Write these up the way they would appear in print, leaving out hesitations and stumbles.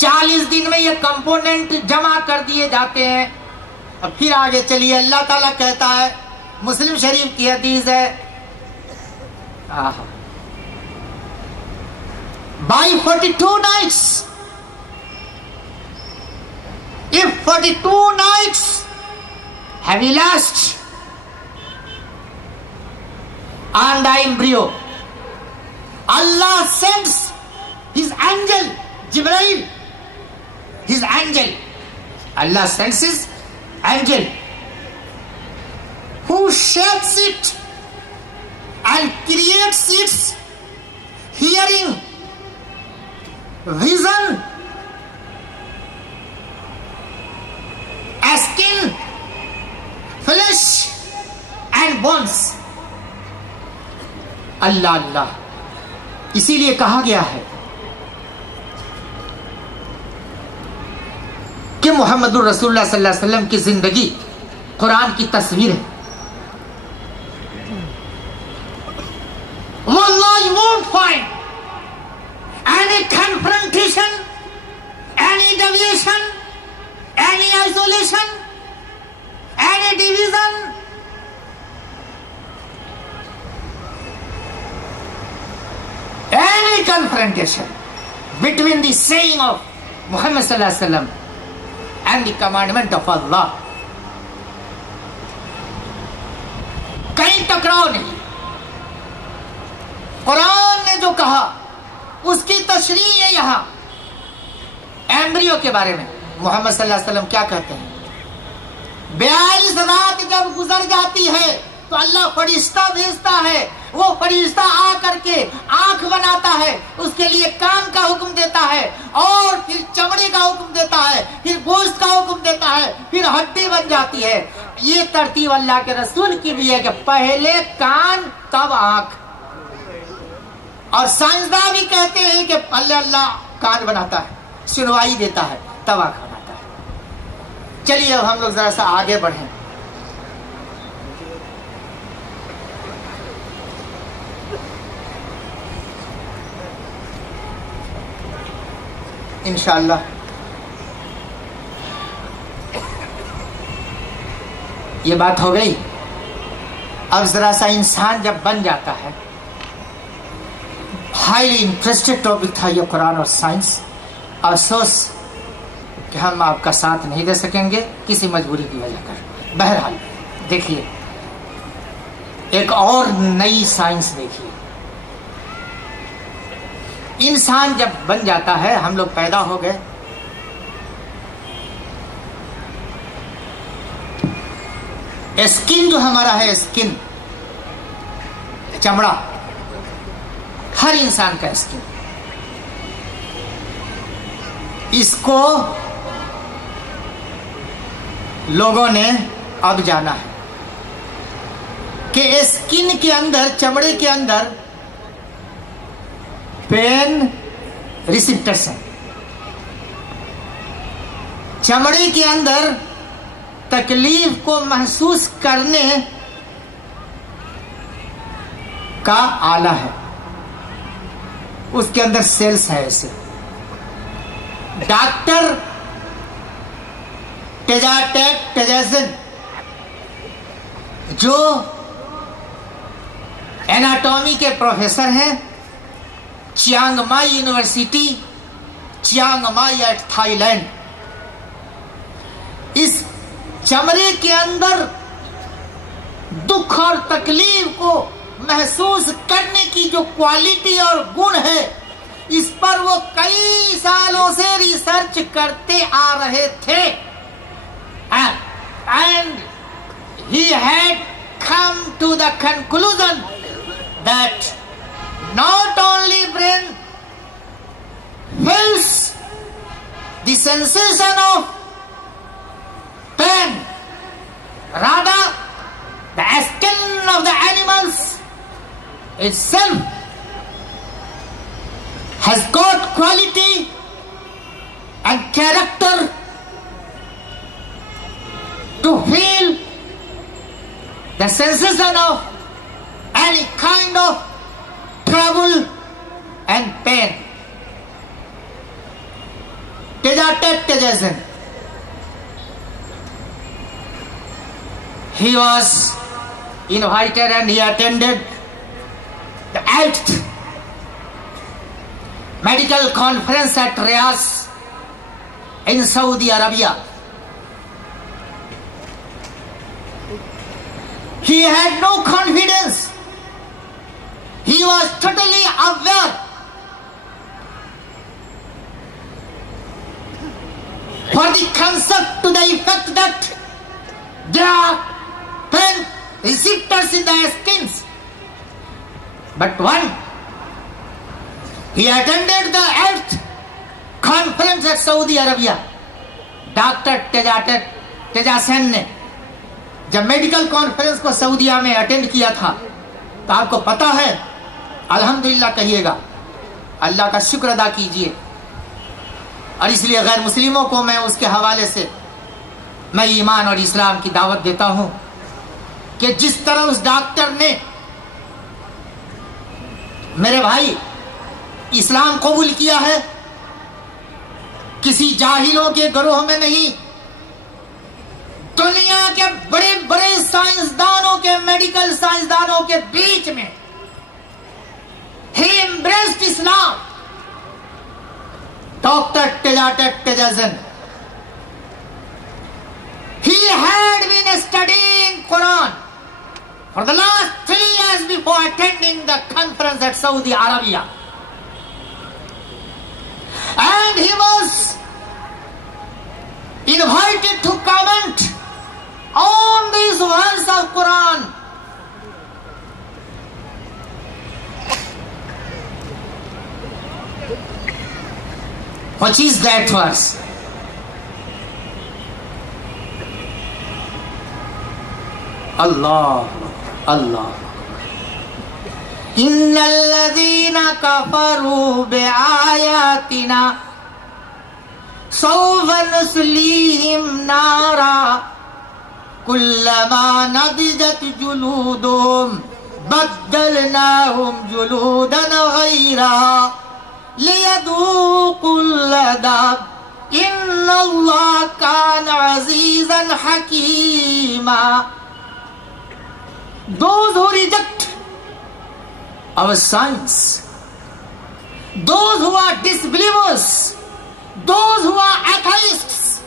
40 दिन में ये कंपोनेंट जमा कर दिए जाते हैं। अब फिर आगे चलिए, अल्लाह ताला कहता है, मुस्लिम शरीफ की हदीस है, by 42 nights, if 42 nights have elapsed on the embryo, Allah sends his angel Jibreel, his angel, Allah sends his angel who shapes it and creates its hearing, vision, skin, flesh and bones। अल्लाह अल्लाह, इसीलिए कहा गया है कि मुहम्मदुर रसूलुल्लाह सल्लल्लाहु अलैहि वसल्लम की जिंदगी कुरान की तस्वीर है। Wallah, you won't find any confrontation, any deviation, any isolation, any division, any confrontation between the saying of Muhammad sallallahu alaihi wasallam and the commandment of Allah। कहीं टकराव नहीं। कुरान ने जो कहा उसकी तशरीह है। यहां एम्ब्रियो के बारे में मोहम्मद सल्लल्लाहु अलैहि वसल्लम क्या कहते हैं? 42 रात जब गुजर जाती है तो अल्लाह फरिश्ता भेजता है। वो फरिश्ता आ करके आंख बनाता है, उसके लिए कान का हुक्म देता है, और फिर चमड़े का हुक्म देता है, फिर गोश्त का हुक्म देता है, फिर हड्डी बन जाती है। ये तरतीब अल्लाह के रसूल की भी है कि पहले कान तब आंख। और साइंसदान भी कहते हैं कि पहले अल्लाह कान बनाता है, सुनवाई देता है, तब आंख बनाता है। चलिए अब हम लोग जरा सा आगे बढ़ें। इंशाअल्लाह ये बात हो गई। अब जरा सा इंसान जब बन जाता है, हाईली इंटरेस्टेड टॉपिक था ये कुरान और साइंस। अफसोस कि हम आपका साथ नहीं दे सकेंगे किसी मजबूरी की वजह कर। बहरहाल देखिए, एक और नई साइंस देखिए। इंसान जब बन जाता है, हम लोग पैदा हो गए, स्किन जो हमारा है, स्किन चमड़ा, हर इंसान का स्किन, इसको लोगों ने अब जाना है कि स्किन के अंदर, चमड़े के अंदर पेन रिसेप्टर्स हैं। चमड़े के अंदर तकलीफ को महसूस करने का आला है, उसके अंदर सेल्स है। ऐसे डॉक्टर टेजासन जो एनाटॉमी के प्रोफेसर हैं, Chiang Mai University, Chiang Mai at Thailand, इस चमड़े के अंदर दुख और तकलीफ को महसूस करने की जो क्वालिटी और गुण है, इस पर वो कई सालों से रिसर्च करते आ रहे थे। And he had come to the conclusion that not only brain feels the sensation of pain, rather the skin of the animals itself has got quality and character to feel the sensation of any kind of trouble and pain। Tejazen. He was invited and he attended the 8th medical conference at Riyadh in Saudi Arabia. He had no confidence. He was totally aware for the concept to the effect that there are pain receptors in the skins. But when he attended the 8th conference at Saudi Arabia, doctor Tejasen ने जब medical conference को सऊदीया में attend किया था, तो आपको पता है, अल्हम्दुलिल्लाह कहिएगा, अल्लाह का शुक्र अदा कीजिए। और इसलिए गैर मुस्लिमों को मैं उसके हवाले से मैं ईमान और इस्लाम की दावत देता हूं कि जिस तरह उस डॉक्टर ने मेरे भाई इस्लाम कबूल किया है, किसी जाहिलों के गिरोह में नहीं, दुनिया के बड़े बड़े साइंसदानों के, मेडिकल साइंसदानों के बीच में he embraced Islam. Dr. Tejazen, he had been studying Quran for the last 3 years before attending the conference at Saudi Arabia, and he was invited to comment on these verses of Quran. What is that verse? Allah, Allah. Innal ladhina kafaru bi'ayatina sawfa nuslihim nara kullama nadijat juludum baddalnahum juludan ghayraha ليذوقوا العذاب إن الله كان عزيزا حكيما. Those who reject our science, those who are disbelievers, those who are atheists,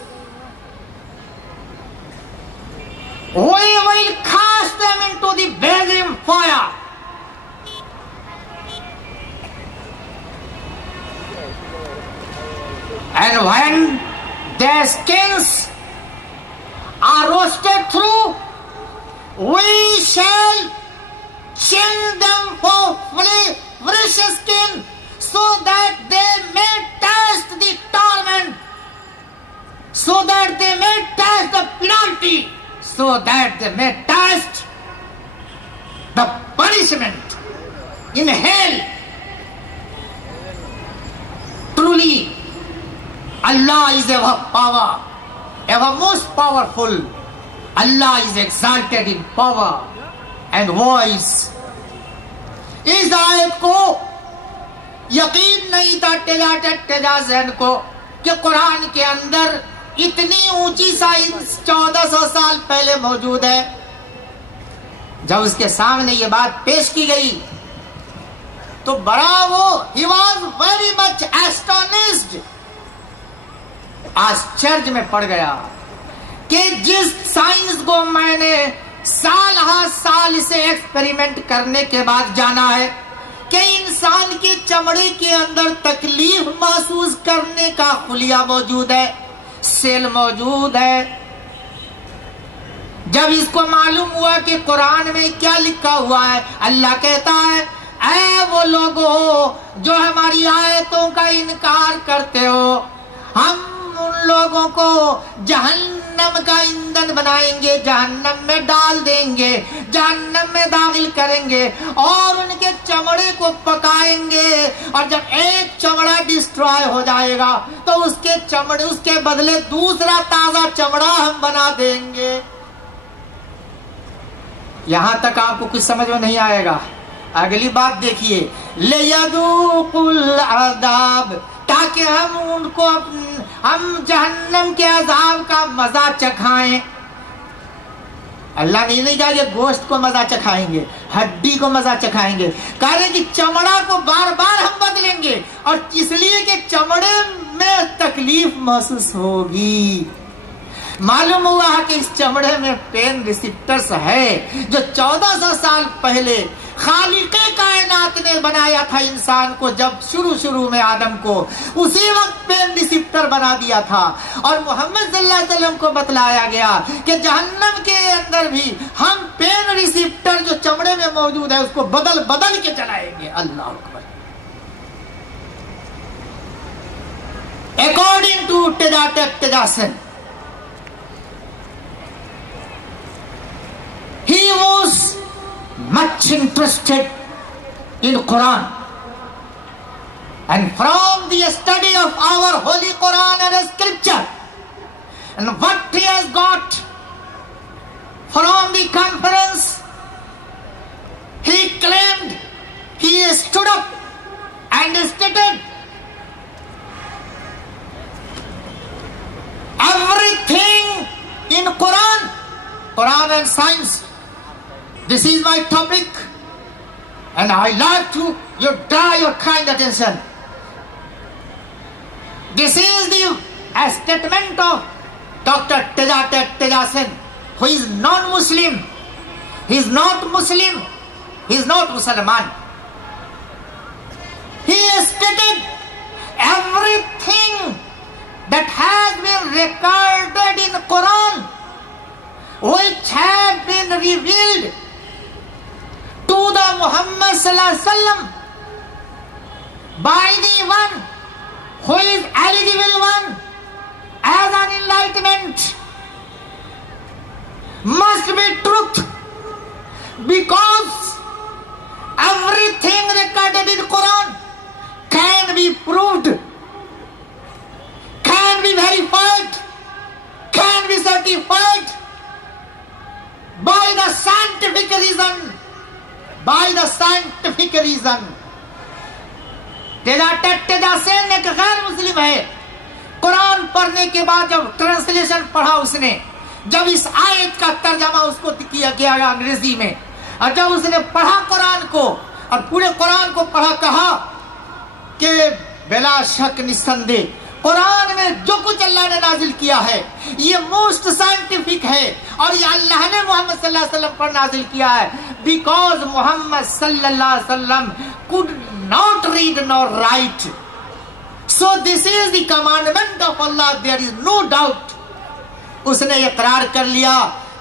we will cast them into the blazing fire. And when their skins are roasted through, we shall change them for fresh skin, so that they may taste the torment, so that they may taste the penalty, so that they may taste the punishment in hell. Truly, Allah is ever power, ever most powerful. Allah is exalted in power and voice. इस आयत को यकीन नहीं था तेजाज़ेन को कि कुरान के अंदर इतनी ऊंची साइंस 1400 साल पहले मौजूद है। जब उसके सामने ये बात पेश की गई तो बड़ा वो he was very much astonished, आश्चर्य में पड़ गया कि जिस साइंस को मैंने साल हर साल इसे एक्सपेरिमेंट करने के बाद जाना है कि इंसान के चमड़े के अंदर तकलीफ महसूस करने का खुलिया मौजूद है, सेल मौजूद है। जब इसको मालूम हुआ कि कुरान में क्या लिखा हुआ है, अल्लाह कहता है, ऐ वो लोगों जो हमारी आयतों का इनकार करते हो, हम उन लोगों को जहन्नम का ईंधन बनाएंगे, जहन्नम में डाल देंगे, जहन्नम में दाखिल करेंगे और उनके चमड़े को पकाएंगे। और जब एक चमड़ा डिस्ट्रॉय हो जाएगा तो उसके चमड़े, उसके बदले दूसरा ताजा चमड़ा हम बना देंगे। यहां तक आपको कुछ समझ में नहीं आएगा। अगली बात देखिए, लियदूकुल अज़ाब, ताकि हम उनको हम जहन्नम के अजाब का मजा चखाएं। अल्लाह ने नहीं कहा कि गोश्त को मजा चखाएंगे, हड्डी को मजा चखाएंगे, कह रहे कि चमड़ा को बार बार हम बदलेंगे, और इसलिए कि चमड़े में तकलीफ महसूस होगी। मालूम हुआ है कि इस चमड़े में पेन रिसेप्टर्स है, जो 1400 साल पहले खालिक़े कायनात ने बनाया था इंसान को, जब शुरू में आदम को, उसी वक्त पेन रिसेप्टर बना दिया था। और मोहम्मद सल्लल्लाहु अलैहि वसल्लम को बतलाया गया कि जहन्नम के अंदर भी हम पेन रिसेप्टर जो चमड़े में मौजूद है उसको बदल बदल के चलाएंगे। अल्लाह अकबर। According to Tejasen, he was much interested in Quran, and from the study of our holy Quran and scripture and what he has got from the conference, he claimed, he stood up and stated, everything in Quran and science, this is my topic, and I like to draw your kind attention. This is the statement of Dr. Tejasen, who is non-Muslim. He is not Muslim. He is not Musliman. He stated everything that has been recorded in Quran, which had been revealed to the Muhammad sallallahu alaihi wasallam by the one who is eligible one as an enlightenment, must be truth, because everything recorded in Quran can be proved, can be verified, can be certified by the scientific reason. तेजासेन एक गैर मुस्लिम है। कुरान पढ़ने के बाद जब translation पढ़ा उसने, जब इस आयत का तर्जमा उसको किया गया अंग्रेजी में, और जब उसने पढ़ा कुरान को और पूरे कुरान को पढ़ा, कहा कि बिला शक निस्संदेह कुरान में जो कुछ अल्लाह ने नाजिल किया है ये मोस्ट साइंटिफिक है, और ये अल्लाह ने मोहम्मद सल्लल्लाहु अलैहि वसल्लम पर नाजिल किया है, बिकॉज मोहम्मद सल्लल्लाहु अलैहि वसल्लम could not read nor write, so this is the commandment of Allah, there is no doubt. उसने इकरार कर लिया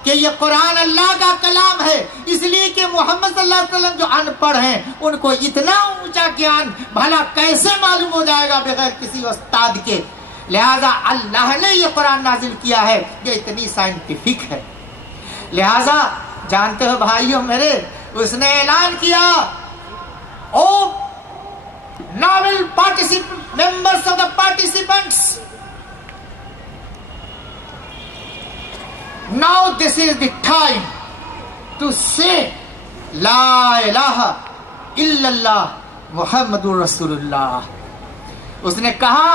कि ये कुरान अल्लाह का कलाम है, इसलिए कि मोहम्मद सल्लल्लाहु अलैहि वसल्लम जो अनपढ़ हैं उनको इतना ऊंचा ज्ञान भला कैसे मालूम हो जाएगा बगैर किसी उस्ताद के। लिहाजा अल्लाह ने ये कुरान नाजिल किया है, ये इतनी साइंटिफिक है। लिहाजा जानते हो भाइयों मेरे, उसने ऐलान किया, O Nobel members of the participants, now this is the time to say la ilaha illallah Muhammadur Rasulullah। उसने कहा